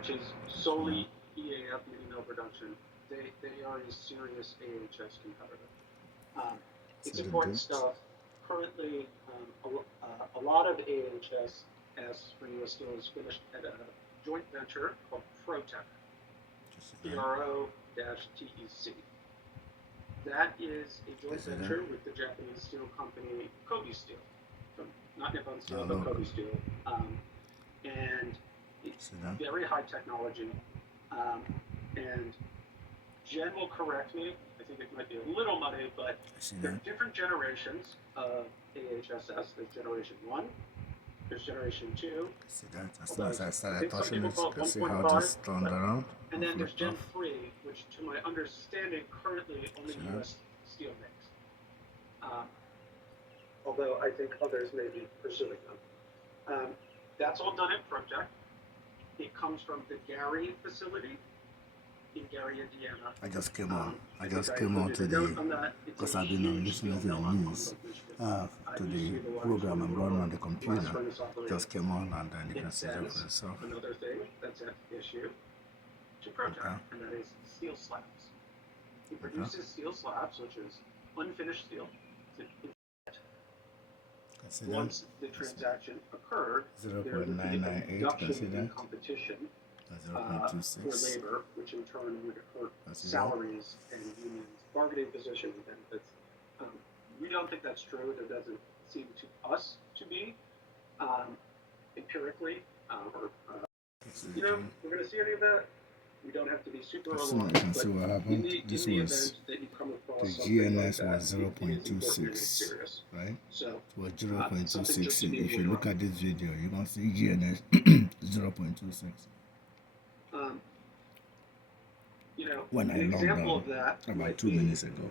which is solely EAF, email production, they are a serious AHS competitor. It's important stuff. Currently, a lot of AHS for US Steel is finished at a joint venture called Protec, PRO-TEC. That is a joint venture with the Japanese steel company Kobe Steel, so not Nippon Steel, but Kobe Steel, and it's very high technology. And Jen will correct me. I think it might be a little muddy, but there are different generations of AHSS. There's generation 1, there's generation 2. See that? As soon as I started touching it, you can see how it just turned around. And then there's Gen 3, which to my understanding currently only US Steel makes. Although I think others may be pursuing them. That's all done at Project. It comes from the Gary facility in Gary, Indiana. I just came on. I just came on to the, because I've been listening to the news, to the program I'm running on the computer. Just came on, and then you can see that for yourself. Another thing that's at issue to Project, and that is steel slabs. It produces steel slabs, which is unfinished steel. Once the transaction occurred, there would be a reduction in competition for labor, which in turn would hurt salaries and unions' bargaining position and benefits. We don't think that's true. There doesn't seem to us to be empirically, we're going to see any of that. We don't have to be super alarmed, but see what happened. This was that you come across the GNS was 0.26, right? So it was 0.26. If you look at this video, you can see GNS 0.26. When I logged on about 2 minutes ago,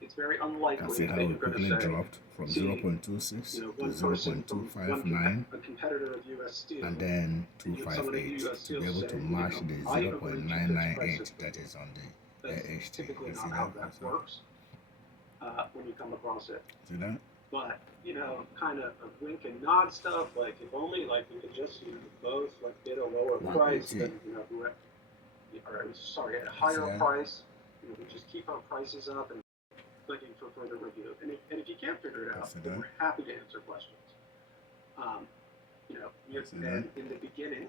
it's very unlikely. I see how it quickly dropped from 0.26 to 0.259, and then 258 to be able to match the 0.998 that is on the AHT. Typically not how that works when you come across it. See that? But kind of a wink and nod stuff. Like if only we could just both bid a lower price than at a higher price. We just keep our prices up and clicking for further review. And if you can't figure it out, then we're happy to answer questions. In the beginning,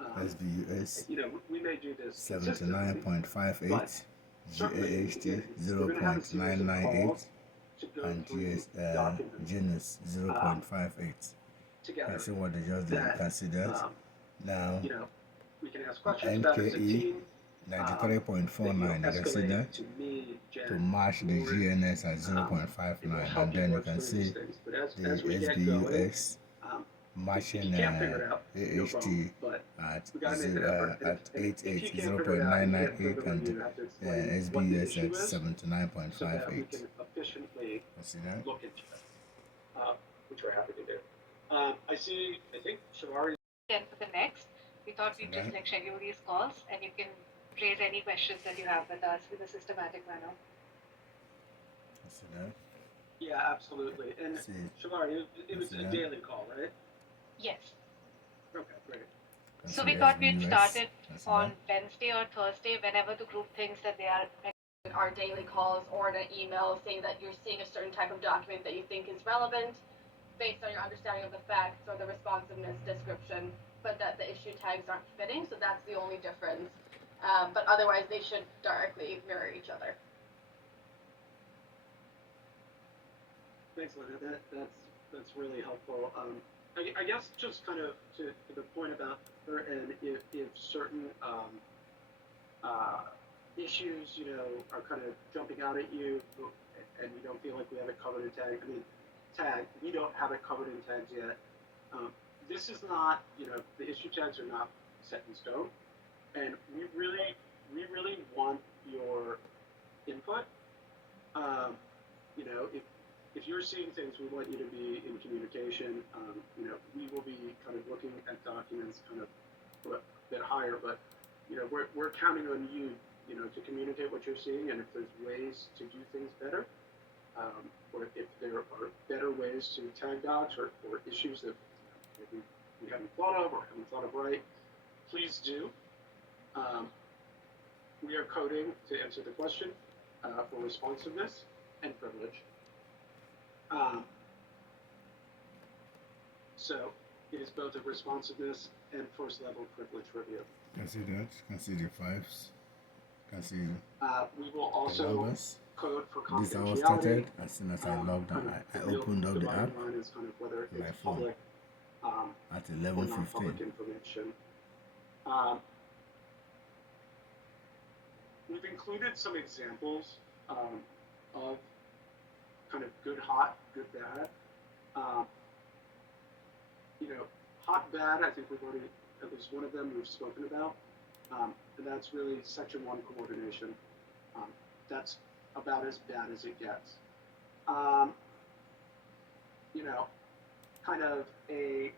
SBUS we may do this 79.58, GAHT 0.998, and GNS 0.58. You see what they just did? You can see that. Now, we can ask questions about it as a team. 93.49, you can see that, to match the GNS at 0.59, and then you can see the SBUS matching AHT at 88, 0.998, and SBUS at 79.58. You see that? Which we're happy to do. I think Shavari. Then for the next, we thought we'd just schedule these calls, and you can raise any questions that you have with us in a systematic manner. Yeah, absolutely. And Shavari, it was a daily call, right? Yes. Okay, great. So we thought we'd start it on Wednesday or Thursday, whenever the group thinks that they are our daily calls or an email saying that you're seeing a certain type of document that you think is relevant based on your understanding of the facts or the responsiveness description, but that the issue tags aren't fitting, so that's the only difference. But otherwise, they should directly mirror each other. Thanks, Linda. That's really helpful. I guess just kind of to the point about and if certain issues are kind of jumping out at you and you don't feel like we have it covered in tag. We don't have it covered in tags yet. This is not the issue tags are not set in stone. And we really want your input. If you're seeing things, we want you to be in communication. We will be kind of looking at documents kind of a bit higher, but we're counting on you, to communicate what you're seeing, and if there's ways to do things better, or if there are better ways to tag docs or issues that maybe we haven't thought of or haven't thought of right. please do. We are coding to answer the question for responsiveness and privilege. So it is both a responsiveness and first level privilege review. Can see that. Can see the files. Can see we will also code for confidentiality. This all started as soon as I logged on. I opened up the app. Is kind of whether it's my public at 11:15. Public information. We've included some examples of kind of good hot, good bad. You know, hot bad, I think we've already, at least one of them we've spoken about. And that's really Section 1 coordination. That's about as bad as it gets. You know, kind of a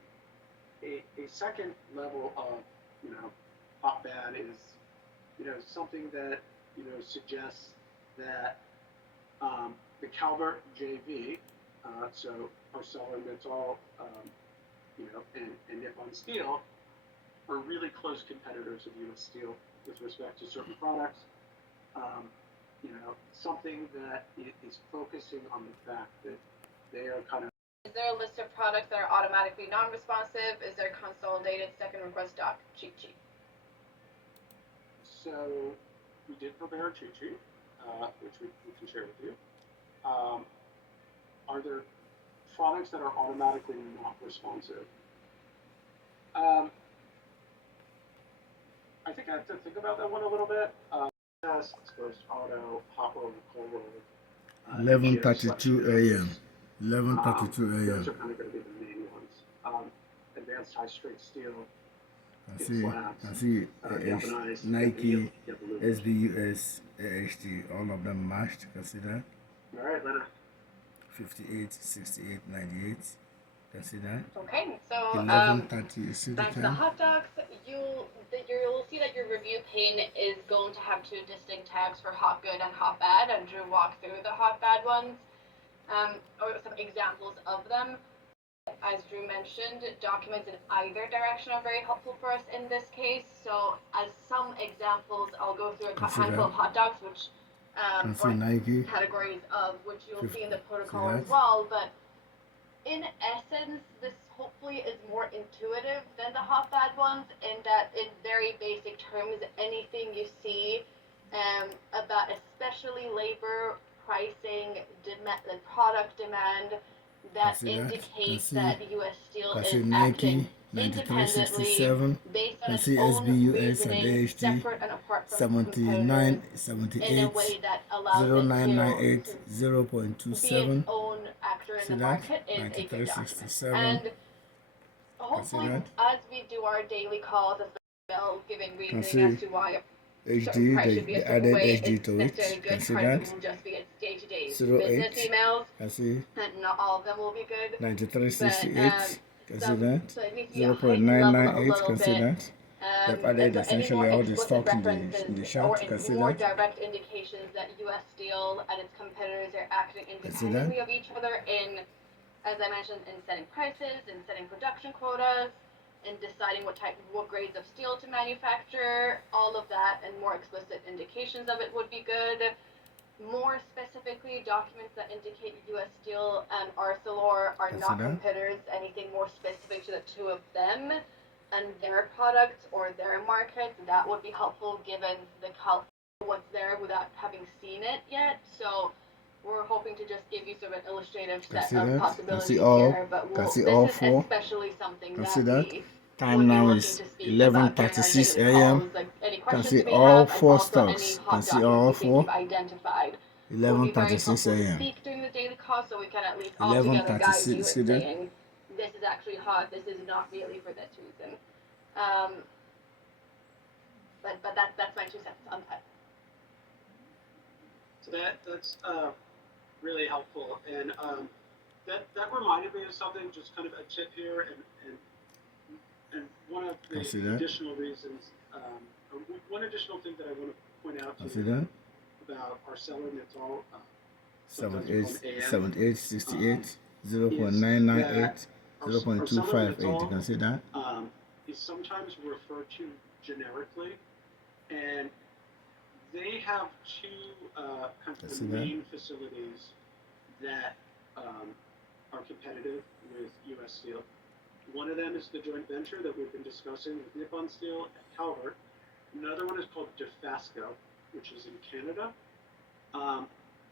second level of, you know, hot bad is, you know, something that, you know, suggests that the Calvert JV, so ArcelorMittal, you know, and Nippon Steel are really close competitors of U.S. Steel with respect to certain products. You know, something that is focusing on the fact that they are kind of. Is there a list of products that are automatically non-responsive? Is there consolidated second request doc cheat sheet? So we did prepare a cheat sheet, which we can share with you. Are there products that are automatically not responsive? I think I have to think about that one a little bit. Exposed auto, hot roll, cold roll. 11:32 a.m. 11:32 a.m. Those are kind of going to be the main ones. Advanced high strength steel. I see Nike, Sbux, AHT, all of them matched. Can see that? All right, Lena. 58, 68, 98. Can see that? Okay, so 11:30. You see the back to the hot docs. You'll see that your review pane is going to have two distinct tags for hot good and hot bad, and Drew walked through the hot bad ones, or some examples of them. As Drew mentioned, documents in either direction are very helpful for us in this case. So as some examples, I'll go through a handful of hot docs, which or Nike. categories of which you'll see in the protocol as well. But in essence, this hopefully is more intuitive than the hot bad ones in that in very basic terms, anything you see about especially labor, pricing, the product demand, that indicates that U.S. Steel is acting independently based on its own reasoning, separate and apart from 79, 78, in a way that allows 0998, it to 0.27, be its own actor in the market is a good document. And hopefully, as we do our daily calls, as well, giving reasoning as to why HD, they added HD to it. Can see that? Just be its day-to-day 08, business emails. can see. And not all of them will be good. 9368, can see that? So 0.998, can see that? They've added essentially all the stocks in the chart. Can see more that? direct indications that U.S. Steel and its competitors are acting independently of each other in, as I mentioned, in setting prices, in setting production quotas, in deciding what grades of steel to manufacture, all of that, and more explicit indications of it would be good. More specifically, documents that indicate U.S. Steel and Arcelor are not competitors, anything more specific to the two of them and their products or their markets, that would be helpful given what's there without having seen it yet. So we're hoping to just give you sort of an illustrative set of possibilities here, but this is especially something that we time now is 11:36 a.m. Can see all four stocks. Can see all four. 11:36 a.m. Speak during the daily call, so we can at least all together guide you in saying this is actually hot. This is not really for this reason. But that's my 2 cents on that. So that's really helpful, and that reminded me of something. Just kind of a tip here, and one of the additional reasons, one additional thing that I want to point out to you about ArcelorMittal, 78, 68, 0.998, 0.258. You can see that? is sometimes referred to generically, and they have two kind of the main facilities that are competitive with U.S. Steel. One of them is the joint venture that we've been discussing with Nippon Steel and Calvert. Another one is called Defasco, which is in Canada.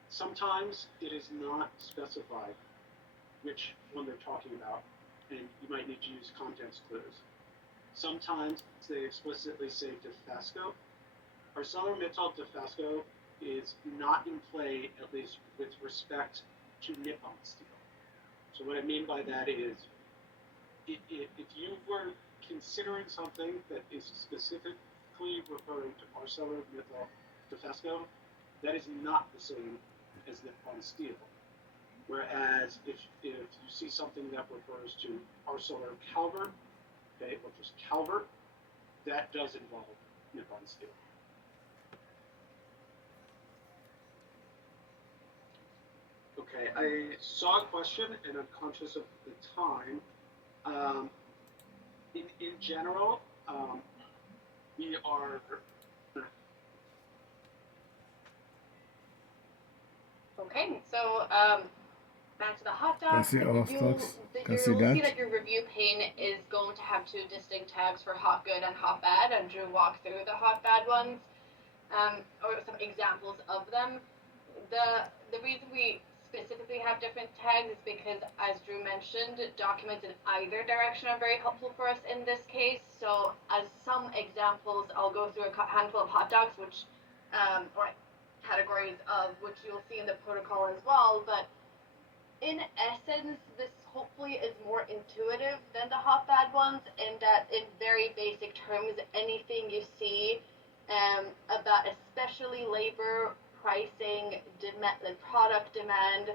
Sometimes it is not specified which one they're talking about, and you might need to use context clues. Sometimes they explicitly say Defasco. ArcelorMittal Defasco is not in play, at least with respect to Nippon Steel. So what I mean by that is, if you were considering something that is specifically referring to ArcelorMittal Defasco, that is not the same as Nippon Steel. Whereas if you see something that refers to ArcelorCalvert, okay, which is Calvert, that does involve Nippon Steel. Okay, I saw a question and I'm conscious of the time. In general, we are. Okay, so back to the hot docs. Can see all stocks. Can see You'll see that your review pane is going to have two distinct tags for hot good and hot bad, and Drew walked through the hot bad ones, or some examples of them. The reason we specifically have different tags is because, as Drew mentioned, documents in either direction are very helpful for us in this case. So as some examples, I'll go through a handful of hot docs, which, or categories of which you'll see in the protocol as well, but in essence, this hopefully is more intuitive than the hot bad ones, in that in very basic terms, anything you see about especially labor, pricing, product demand,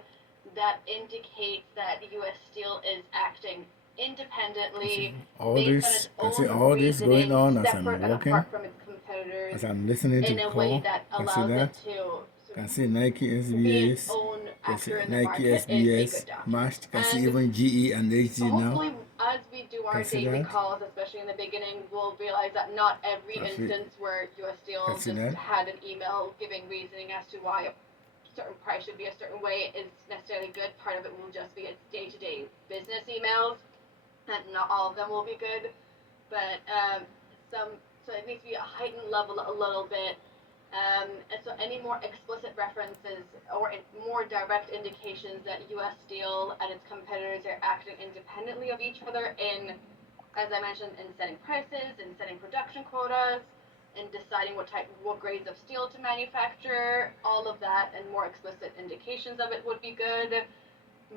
that indicates that U.S. Steel is acting independently, all based this, on its own all this going on as I'm separate and walking, apart from its competitors, as I'm listening to in the a call. way that Can see allows that? it to Can see Nike be its SBS. own Can see actor in the Nike market is a SBS. good document. Matched. Can see And even GE and HG now. hopefully, as we do our Can see daily that? calls, especially in the beginning, we'll realize that not every Can see- instance where U.S. Steel Can just see that? had an email giving reasoning as to why a certain price should be a certain way is necessarily good. Part of it will just be its day-to-day business emails, and not all of them will be good. But so it needs to be a heightened level a little bit. And so any more explicit references or more direct indications that U.S. Steel and its competitors are acting independently of each other in, as I mentioned, in setting prices, in setting production quotas, in deciding what grades of steel to manufacture, all of that, and more explicit indications of it would be good.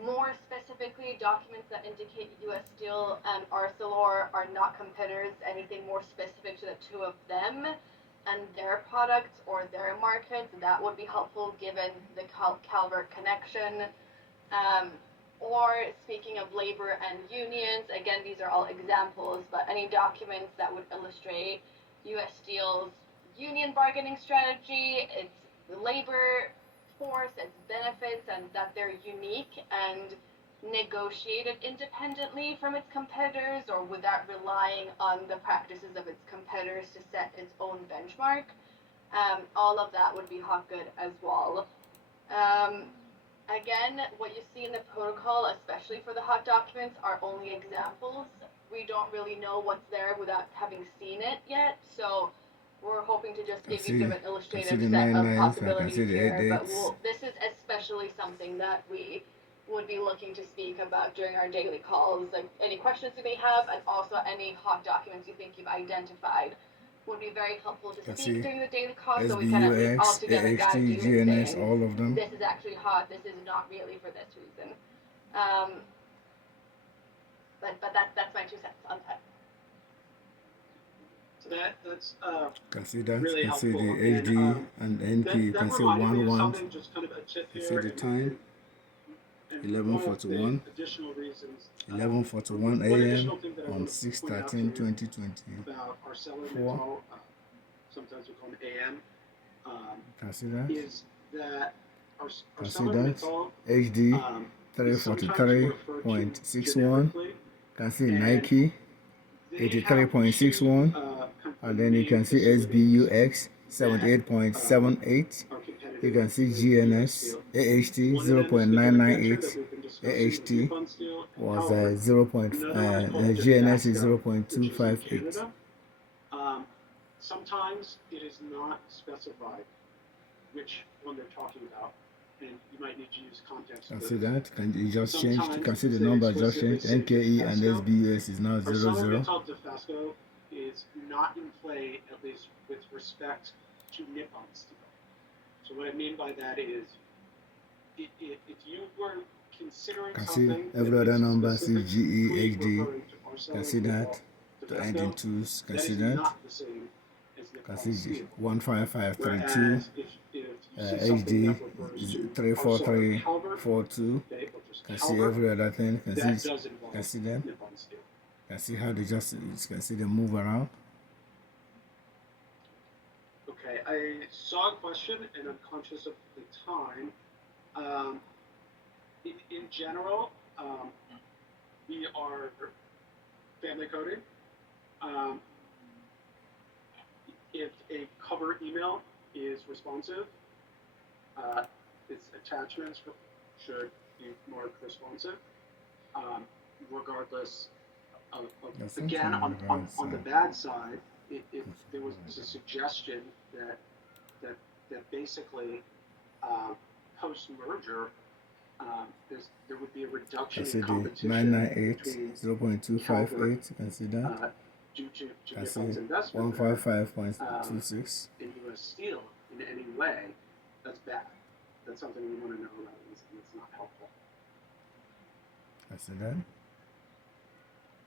More specifically, documents that indicate U.S. Steel and Arcelor are not competitors, anything more specific to the two of them and their products or their markets, that would be helpful given the Calvert connection. Or speaking of labor and unions, again, these are all examples, but any documents that would illustrate U.S. Steel's union bargaining strategy, its labor force, its benefits, and that they're unique and negotiated independently from its competitors or without relying on the practices of its competitors to set its own benchmark. All of that would be hot good as well. Again, what you see in the protocol, especially for the hot documents, are only examples. We don't really know what's there without having seen it yet, so we're hoping to just give you sort of an illustrative set of possibilities here, but this is especially something that we would be looking to speak about during our daily calls. Like any questions you may have, and also any hot documents you think you've identified would be very helpful to speak during the daily call, so we can at least all together guide you in GNS, saying, all of them. this is actually hot, this is not really for this reason. But that's my 2 cents on that. So that's can see that, really can helpful. see the HD and NP, you can see 1-1, you see the time, 11:41, 11:41 a.m. on 6/13/2024. Sometimes we call them AM. Can see that? Is that can see that? HD 343.61. Can see Nike. 83.61, and then you can see Sbux 78.78. You can see GNS AHT 0.998. AHT was GNS is 0.258. Sometimes it is not specified which one they're talking about, and you might need to use context. Can see that? You just changed? You can see the number just changed. NKE and SBUS is now 00. Some defasco is not in play, at least with respect to Nippon Steel. So what I mean by that is, if you were considering something, every other number, see GE, HD, can see that. The engine tools, can see that. Can see 15532, HD 34342. Can see every other thing. Can see them. Can see how they just can see them move around. Okay, I saw a question and I'm conscious of the time. In general, we are family coding. If a cover email is responsive, its attachments should be marked responsive, regardless of again, on the bad side, if there was a suggestion that basically post-merger, there would be a reduction in competition 998, 0.258, can see that. Due to can see Nippon's investment 155.26 in U.S. Steel in any way. That's bad. That's something we want to know about, and it's not helpful. I see that.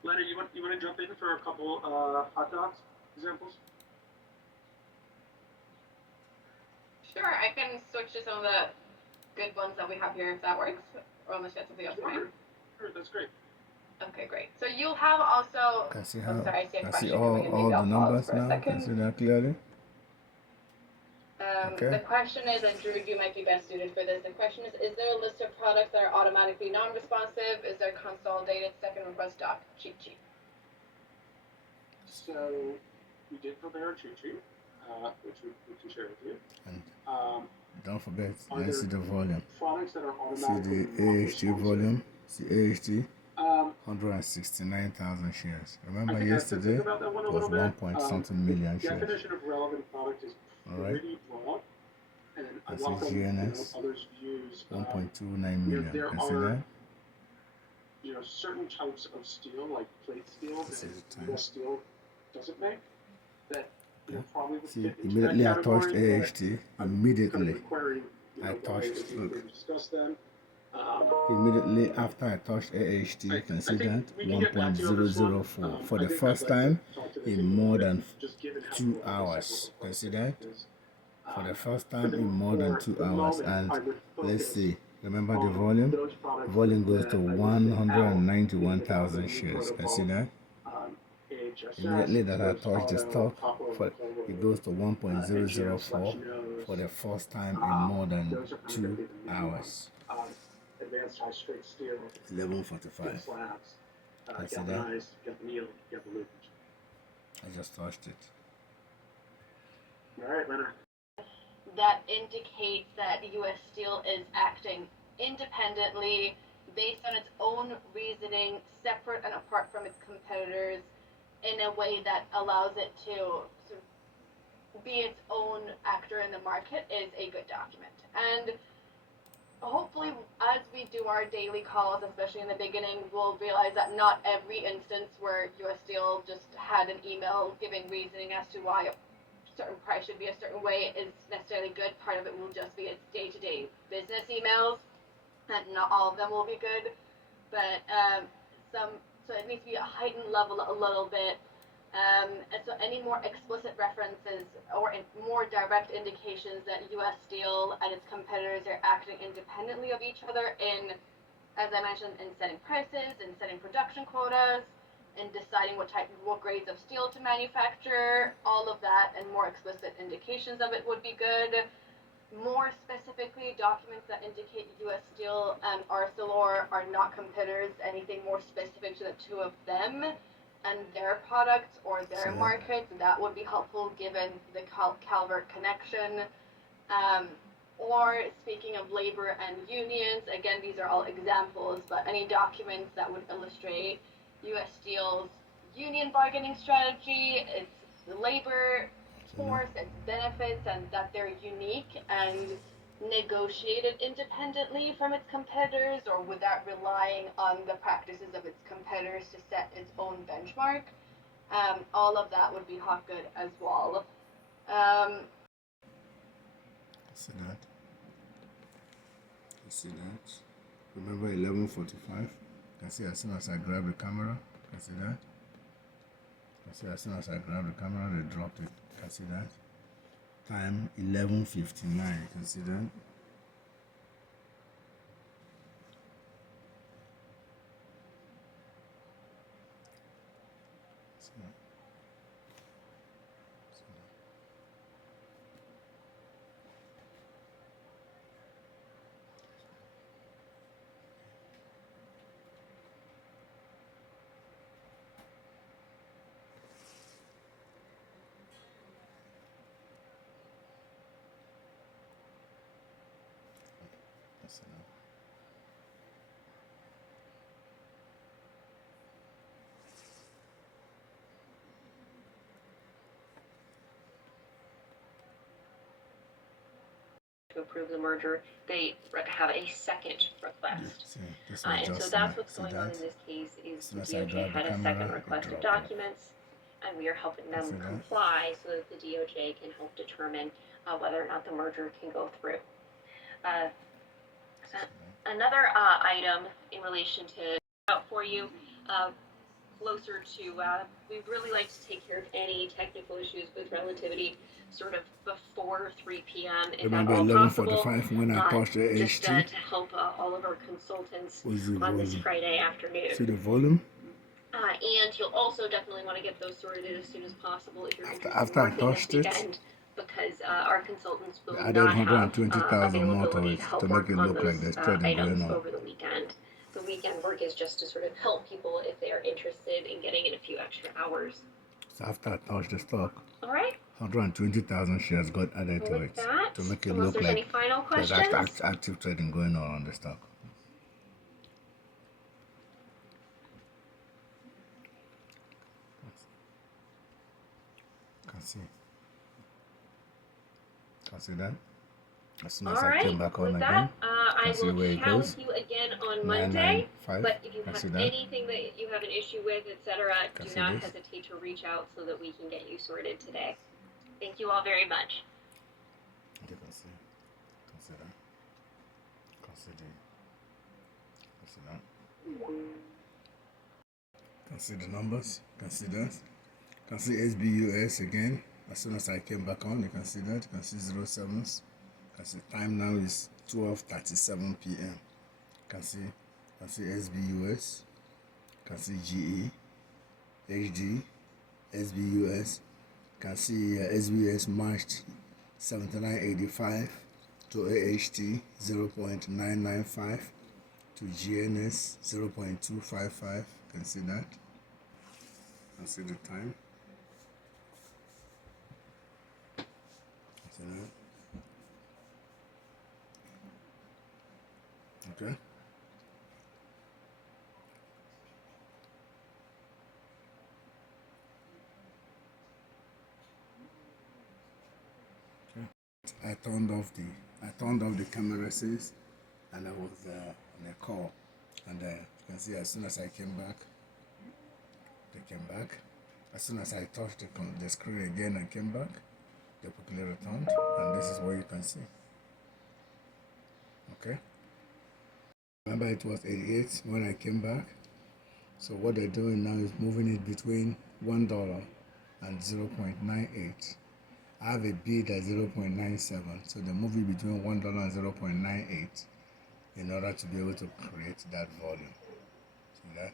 Leonard, you want to jump in for a couple hot dogs examples? Sure, I can switch to some of the good ones that we have here if that works. Or unless you have something else for me. Sure, that's great. Okay, great. So you'll have also. Can see how? Sorry, I see a can question see all the numbers now. Can see that clearly. Okay. The question is, and Drew, you might be best suited for this. The question is there a list of products that are automatically non-responsive? Is there consolidated second request doc cheat sheet? So we did prepare a cheat sheet, which we can share with you. And don't forget, let's see the volume. Products that are see the AHT volume. See AHT. 169,000 shares. Remember yesterday was 1 point something million shares. Definition of relevant product is pretty broad, and I welcome GNS, others' views. 1.29 million. There can see are that? Certain types of steel, like plate steel, that U.S. Steel doesn't make. That probably would fit into immediately that I touched category, AHT. Immediately I touched. Look. Immediately after I touched AHT, you can see that 1.004 for the first time in more than 2 hours. Can see that? For the first time in more than 2 hours. And let's see, remember the volume? Volume goes to 191,000 shares. Can see that? Immediately that I touch the stock, it goes to 1.004 for the first time in more than 2 hours. Advanced high strength steel, 11:45. slabs, I see that. galvanized, annealed, galvanized. I just touched it. All right, Leonard. That indicates that U.S. Steel is acting independently, based on its own reasoning, separate and apart from its competitors, in a way that allows it to sort of be its own actor in the market, is a good document. And hopefully, as we do our daily calls, especially in the beginning, we'll realize that not every instance where U.S. Steel just had an email giving reasoning as to why a certain price should be a certain way is necessarily good. Part of it will just be its day-to-day business emails, and not all of them will be good. But so it needs to be a heightened level a little bit. And so any more explicit references or more direct indications that U.S. Steel and its competitors are acting independently of each other in, as I mentioned, in setting prices, in setting production quotas, in deciding what grades of steel to manufacture, all of that, and more explicit indications of it would be good. More specifically, documents that indicate U.S. Steel and Arcelor are not competitors, anything more specific to the two of them, and their products or their markets. That would be helpful given the Calvert connection. Or speaking of labor and unions, again, these are all examples, but any documents that would illustrate U.S. Steel's union bargaining strategy, its labor force, its benefits, and that they're unique and negotiated independently from its competitors or without relying on the practices of its competitors to set its own benchmark. All of that would be hot good as well. See that? You see that? Remember 11:45? Can see as soon as I grab the camera, can see that? Can see as soon as I grab the camera, they dropped it. Can see that? Time 11:59. Can see that? See that? To approve the merger, they have a second request. And so that's what's going on in this case is the DOJ had a second request of documents, and we are helping them comply so that the DOJ can help determine whether or not the merger can go through. Another item in relation to for you, closer to, we'd really like to take care of any technical issues with relativity sort of before 3 p.m. if at all possible. When I touched the AHT. Just to help all of our consultants on this Friday afternoon. See the volume? And you'll also definitely want to get those sorted as soon as possible if you're after I touched it. Because our consultants will I not did have 120,000 more to availability it to help to work make it on look like those there's trading items going on. over the weekend. The weekend work is just to sort of help people if they are interested in getting in a few extra hours. So after I touched the stock, all right, 120,000 shares got added to it to make it look like there's active trading going on the stock. Can see that? As soon as I came back on again, I will chat with you again on Monday. But if you have anything that you have an issue with, etc., do not hesitate to reach out so that we can get you sorted today. Thank you all very much. You can see. Consider. Can see the numbers. Can see that. Can see SBUS again. As soon as I came back on, you can see that. You can see 07s. You can see time now is 12:37 p.m. Can see SBUS. Can see GE, HD, SBUS. Can see SBUS marched 79.85 to AHT 0.995 to GNS 0.255. Can see that. Can see the time. See that? Okay. I turned off the camera says, and I was on a call, and you can see as soon as I came back, they came back. As soon as I touched the screen again and came back, they quickly returned, and this is what you can see. Okay. Remember it was 88 when I came back. So what they're doing now is moving it between $1 and 0.98. I have a bid at 0.97, so they're moving between $1 and 0.98 in order to be able to create that volume. See that?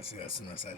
See, as soon as I